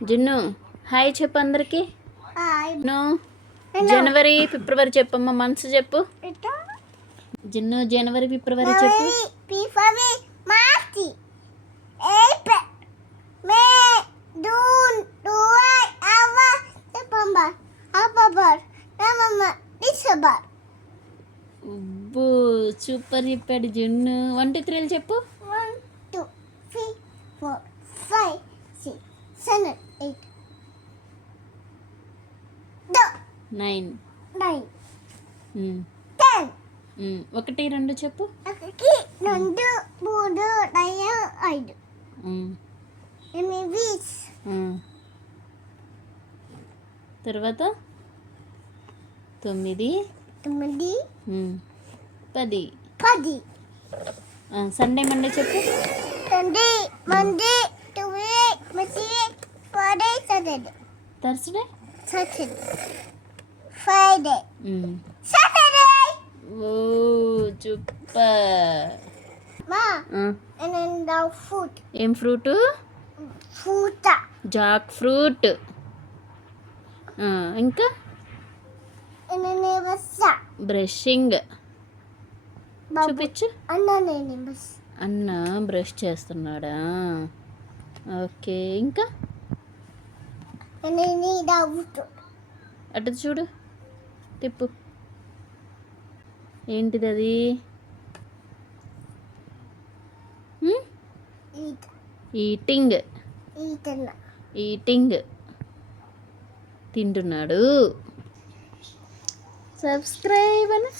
జున్ను హాయ్ చెప్పు అందరికి. హాయ్. జున్ను జనవరి ఫిబ్రవరి చెప్పమ్మా మంత్స్ చెప్పు. జున్ను జనవరి ఫిబ్రవరి చెప్పు. February March April May June July August September October November December. అబ్బో సూపర్ చెప్పాడు జున్ను. 1 2 3 చెప్పు. 1 2 3 4 5 6 7 8 9 9 10 1 2 చెప్పు. 1 2 3 4 5 8 తర్వాత 9 9 10 10 సండే మండే చెప్పు. Sunday Monday Tuesday Wednesday Friday Saturday Thursday Friday Saturday. Oh super. మా and the food ఏం ఫ్రూట్? fruit jackfruit. ఇంకా and nevasa brushing చూపించు. nevas అన్న బ్రష్ చేస్తున్నాడా? ఓకే ఇంకా and the food అటు చూడు తిప్పు. ఏంటిది అది? eat eating. eaten ఈటింగ్ తింటున్నాడు. సబ్స్క్రైబ్ అని